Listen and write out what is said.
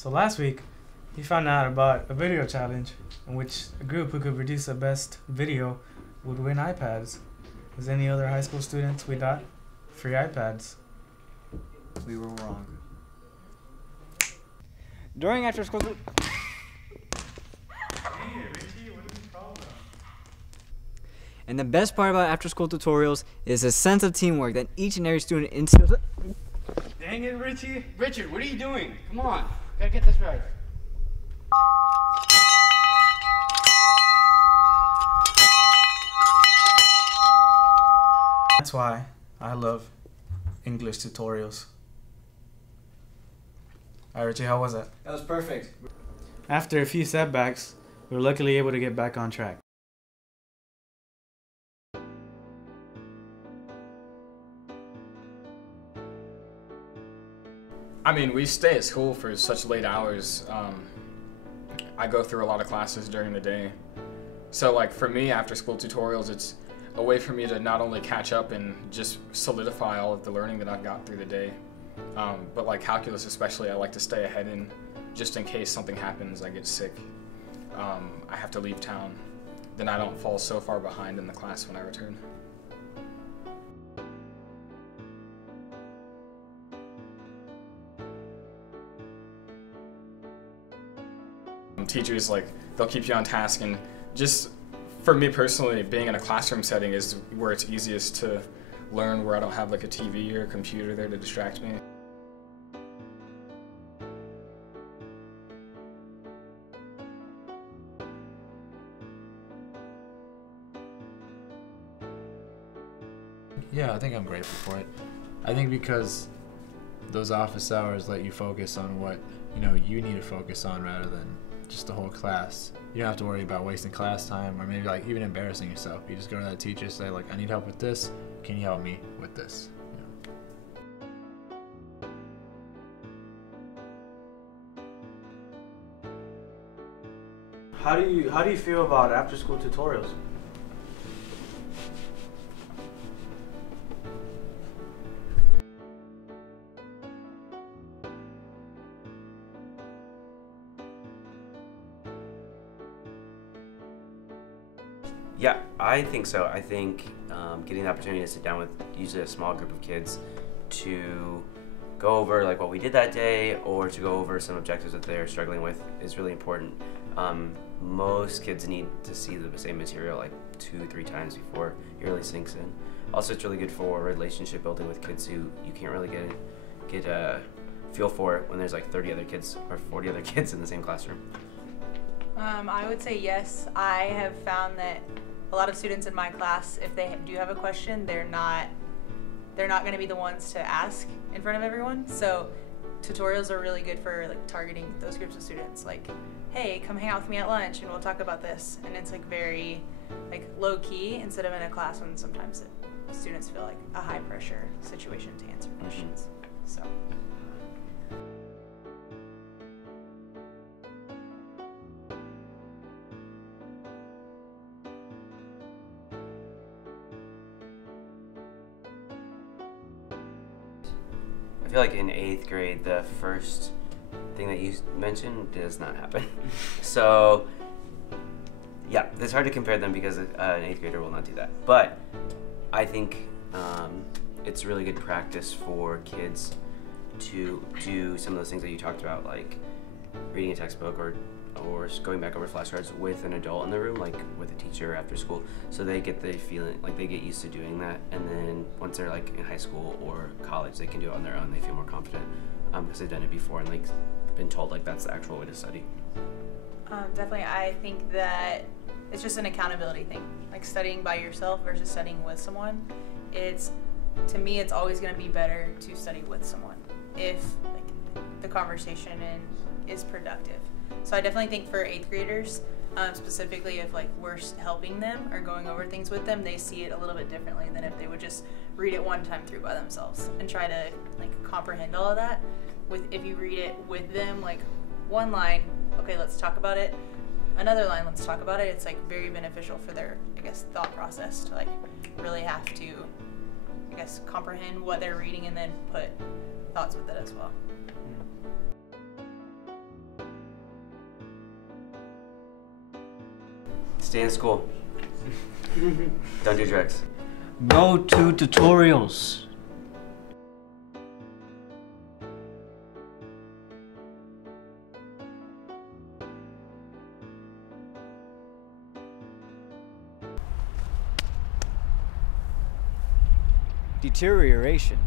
So last week, we found out about a video challenge in which a group who could produce the best video would win iPads. As any other high school students, we got free iPads. We were wrong. During after school. Hey, Richie, what is the problem? And the best part about after school tutorials is a sense of teamwork that each and every student instills. Dang it, Richie. Richard, what are you doing? Come on, gotta get this right. That's why I love English tutorials. Alright, Richie, how was that? That was perfect. After a few setbacks, we were luckily able to get back on track. I mean, we stay at school for such late hours. I go through a lot of classes during the day. So like for me, after school tutorials, it's a way for me to not only catch up and just solidify all of the learning that I've got through the day, but like calculus especially, I like to stay ahead in just in case something happens, I get sick, I have to leave town, then I don't fall so far behind in the class when I return. Teachers, like, they'll keep you on task, and just for me personally, being in a classroom setting is where it's easiest to learn, where I don't have like a TV or a computer there to distract me. Yeah, I think I'm grateful for it. I think because those office hours let you focus on what you need to focus on rather than just the whole class. You don't have to worry about wasting class time or maybe like even embarrassing yourself. You just go to that teacher, say like, I need help with this. Can you help me with this? How do you feel about after school tutorials? Yeah, I think so. I think getting the opportunity to sit down with usually a small group of kids to go over like what we did that day or to go over some objectives that they're struggling with is really important. Most kids need to see the same material like 2-3 times before it really sinks in. Also, it's really good for relationship building with kids who you can't really get a feel for it when there's like 30 other kids or 40 other kids in the same classroom. I would say yes. I have found that a lot of students in my class, if they do have a question, they're not going to be the ones to ask in front of everyone. So tutorials are really good for like targeting those groups of students. Like, hey, come hang out with me at lunch and we'll talk about this. And it's like very like low key instead of in a class when sometimes students feel like a high pressure situation to answer questions. So. I feel like in 8th grade, the first thing that you mentioned does not happen. So, yeah, it's hard to compare them because an 8th grader will not do that. But I think it's really good practice for kids to do some of those things that you talked about, like reading a textbook or going back over flashcards with an adult in the room, like with a teacher after school, so they get the feeling, like they get used to doing that, and then once they're like in high school or college, they can do it on their own. They feel more confident because they've done it before and like been told like that's the actual way to study. Definitely, I think that it's just an accountability thing. Like studying by yourself versus studying with someone. To me, it's always going to be better to study with someone if like the conversation is productive. So I definitely think for 8th graders, specifically if like we're helping them or going over things with them, they see it a little bit differently than if they would just read it one time through by themselves and try to like comprehend all of that. If you read it with them, like one line, okay, let's talk about it. Another line, let's talk about it. It's like very beneficial for their, I guess, thought process to like really have to, I guess, comprehend what they're reading and then put thoughts with it as well. Stay in school. Don't do drugs. Go to tutorials. Deterioration